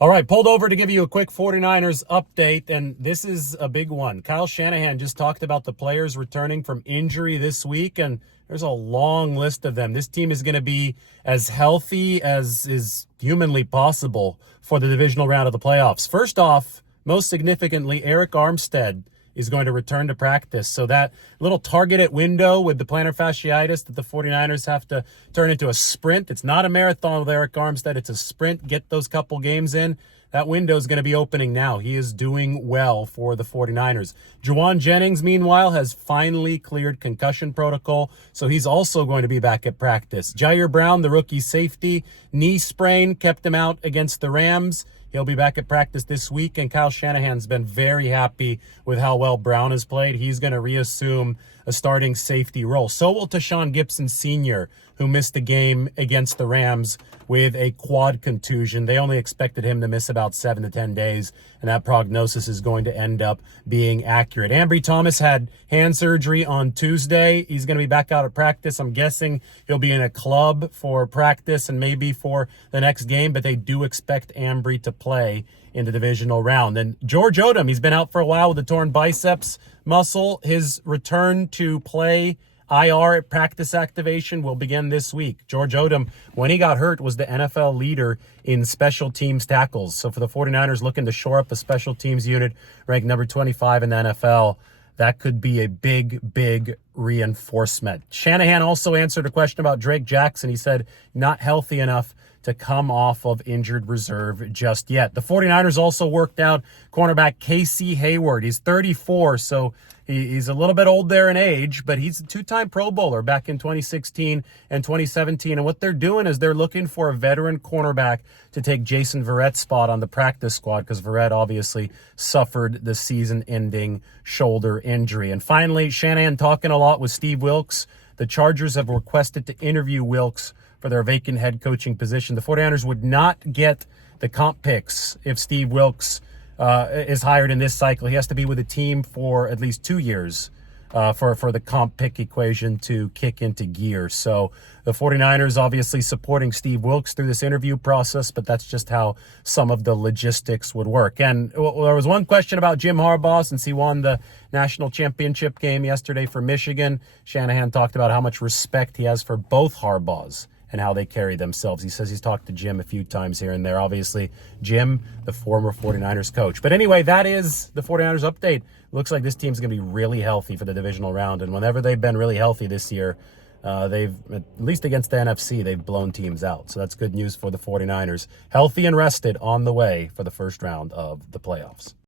All right, pulled over to give you a quick 49ers update, and this is a big one. Kyle Shanahan just talked about the players returning from injury this week, and there's a long list of them. This team is going to be as healthy as is humanly possible for the divisional round of the playoffs. First off, most significantly, Arik Armstead is going to return to practice. So that little targeted window with the plantar fasciitis that the 49ers have to turn into a sprint. It's not a marathon with Arik Armstead. It's a sprint. Get those couple games in. That window is going to be opening now. He is doing well for the 49ers. Juwan Jennings, meanwhile, has finally cleared concussion protocol, so he's also going to be back at practice. Jair Brown, the rookie safety, knee sprain, kept him out against the Rams. He'll be back at practice this week, and Kyle Shanahan's been very happy with how well Brown has played. He's going to reassume a starting safety role. So will Tashawn Gibson Sr., who missed the game against the Rams with a quad contusion. They only expected him to miss about 7 to 10 days, and that prognosis is going to end up being accurate. Ambry Thomas had hand surgery on Tuesday. He's going to be back out at practice. I'm guessing he'll be in a club for practice and maybe for the next game, but they do expect Ambry to play in the divisional round. And George Odom, he's been out for a while with a torn biceps muscle. His return to play IR at practice activation will begin this week. George Odom, when he got hurt, was the NFL leader in special teams tackles. So for the 49ers looking to shore up a special teams unit ranked number 25 in the NFL, that could be a big reinforcement. Shanahan also answered a question about Drake Jackson. He said not healthy enough to come off of injured reserve just yet. The 49ers also worked out cornerback Casey Hayward. He's 34, so he's a little bit old there in age, but he's a two-time Pro Bowler back in 2016 and 2017. And what they're doing is they're looking for a veteran cornerback to take Jason Verrett's spot on the practice squad, because Verrett obviously suffered the season-ending shoulder injury. And finally, Shanahan talking a lot with Steve Wilks. The Chargers have requested to interview Wilks for their vacant head coaching position. The 49ers would not get the comp picks if Steve Wilks is hired in this cycle. He has to be with a team for at least 2 years for the comp pick equation to kick into gear. So the 49ers obviously supporting Steve Wilks through this interview process, but that's just how some of the logistics would work. And there was one question about Jim Harbaugh, since he won the national championship game yesterday for Michigan. Shanahan talked about how much respect he has for both Harbaughs and how they carry themselves. He says he's talked to Jim a few times here and there. Obviously, Jim, the former 49ers coach. But anyway, that is the 49ers update. Looks like this team's going to be really healthy for the divisional round. And whenever they've been really healthy this year, they've, at least against the NFC, they've blown teams out. So that's good news for the 49ers. Healthy and rested on the way for the first round of the playoffs.